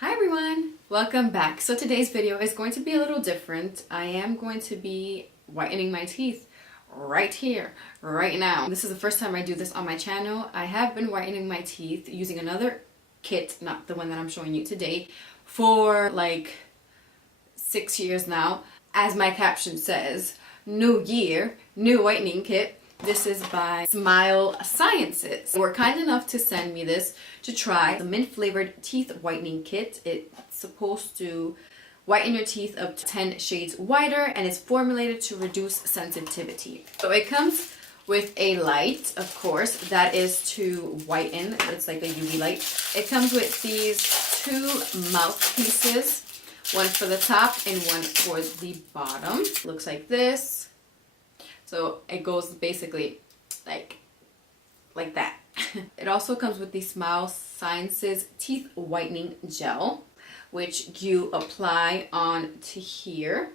Hi everyone! Welcome back. So today's video is going to be a little different. I am going to be whitening my teeth right here, right now. This is the first time I do this on my channel. I have been whitening my teeth using another kit, not the one that I'm showing you today, for like 6 years now. As my caption says, new year, new whitening kit. This is by Smile Sciences. They were kind enough to send me this to try. The mint flavored teeth whitening kit. It's supposed to whiten your teeth up to 10 shades whiter, and it's formulated to reduce sensitivity. So it comes with a light, of course, that is to whiten. It's like a UV light. It comes with these two mouthpieces, one for the top and one for the bottom. Looks like this. So it goes basically like that. It also comes with the Smile Sciences teeth whitening gel, which you apply on to here.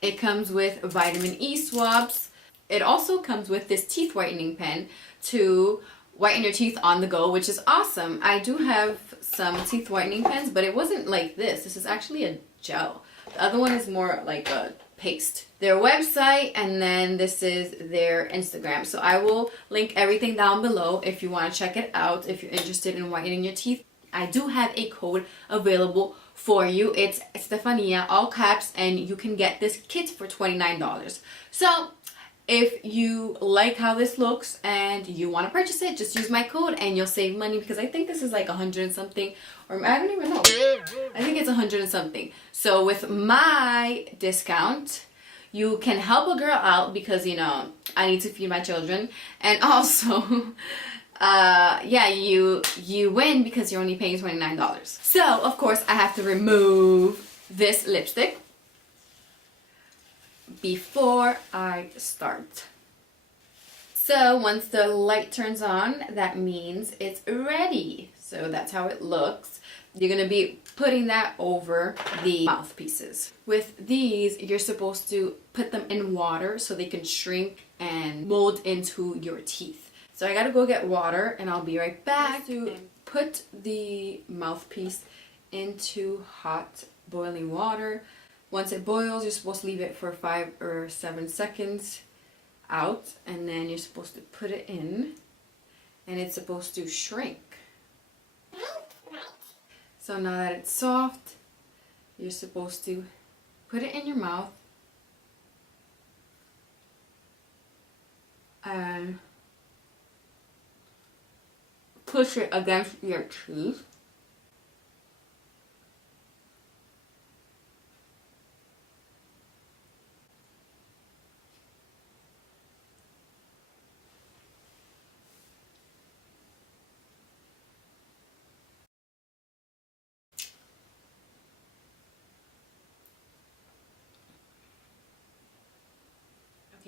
It comes with vitamin E swabs. It also comes with this teeth whitening pen to whiten your teeth on the go, which is awesome. I do have some teeth whitening pens, but it wasn't like this. This is actually a gel. The other one is more like a paste. Their website, and then this is their Instagram. So I will link everything down below if you want to check it out, if you're interested in whitening your teeth. I do have a code available for you. It's Estefania, all caps, and you can get this kit for $29. So if you like how this looks and you want to purchase it, just use my code and you'll save money, because I think this is like 100 and something, or I don't even know. I think it's 100 and something. So with my discount, you can help a girl out, because, you know, I need to feed my children. And also, yeah, you win because you're only paying $29. So, of course, I have to remove this lipstick before I start. So once the light turns on, that means it's ready. So that's how it looks. You're going to be putting that over the mouthpieces. With these, you're supposed to put them in water so they can shrink and mold into your teeth. So I gotta go get water and I'll be right back. To put the mouthpiece into hot boiling water. Once it boils, you're supposed to leave it for 5 or 7 seconds out, and then you're supposed to put it in, and it's supposed to shrink. So now that it's soft, you're supposed to put it in your mouth and push it against your teeth.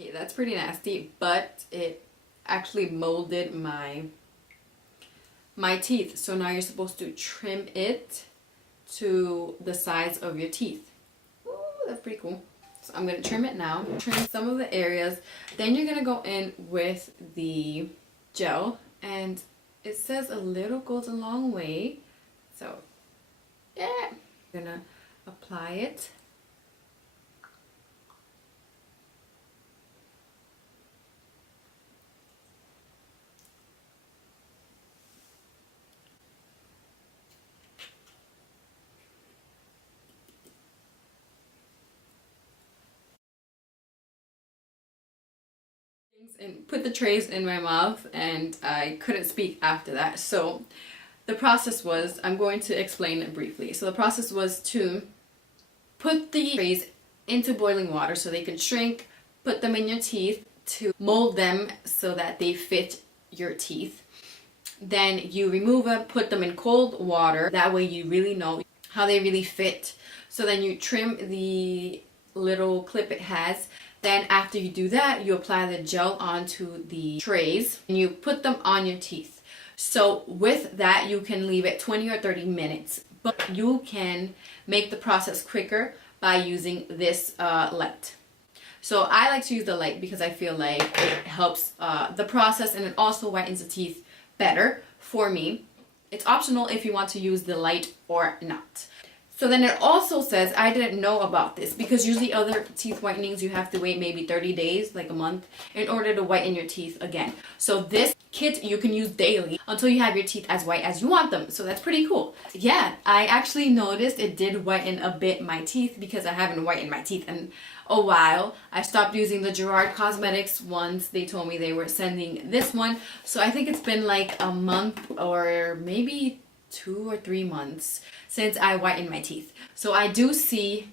Okay, that's pretty nasty, but it actually molded my teeth. So now you're supposed to trim it to the size of your teeth. Ooh, that's pretty cool. So I'm going to trim it now. Trim some of the areas. Then you're going to go in with the gel. And it says a little goes a long way. So, yeah. I'm going to apply it. And put the trays in my mouth, and I couldn't speak after that. So the process was, I'm going to explain it briefly. So the process was to put the trays into boiling water so they can shrink, put them in your teeth to mold them so that they fit your teeth. Then you remove them, put them in cold water. That way you really know how they really fit. So then you trim the little clip it has. Then after you do that, you apply the gel onto the trays and you put them on your teeth. So with that, you can leave it 20 or 30 minutes. But you can make the process quicker by using this light. So I like to use the light because I feel like it helps the process, and it also whitens the teeth better for me. It's optional if you want to use the light or not. So then it also says, I didn't know about this, because usually other teeth whitenings you have to wait maybe 30 days, like a month, in order to whiten your teeth again. So this kit you can use daily until you have your teeth as white as you want them. So that's pretty cool. Yeah, I actually noticed it did whiten a bit my teeth, because I haven't whitened my teeth in a while. I stopped using the Gerard Cosmetics ones. They told me they were sending this one. So I think it's been like a month or maybe 2 or 3 months since I whitened my teeth. So I do see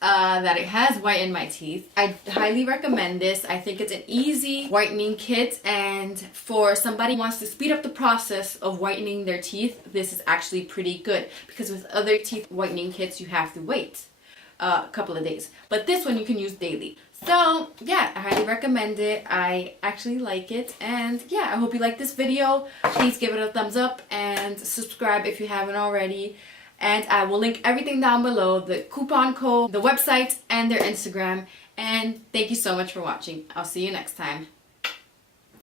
that it has whitened my teeth. I highly recommend this. I think it's an easy whitening kit, and for somebody who wants to speed up the process of whitening their teeth, this is actually pretty good, because with other teeth whitening kits you have to wait a couple of days, but this one you can use daily. So yeah, I highly recommend it. I actually like it, and yeah, I hope you like this video. Please give it a thumbs up and subscribe if you haven't already, and I will link everything down below, the coupon code, the website, and their Instagram. And thank you so much for watching. I'll see you next time.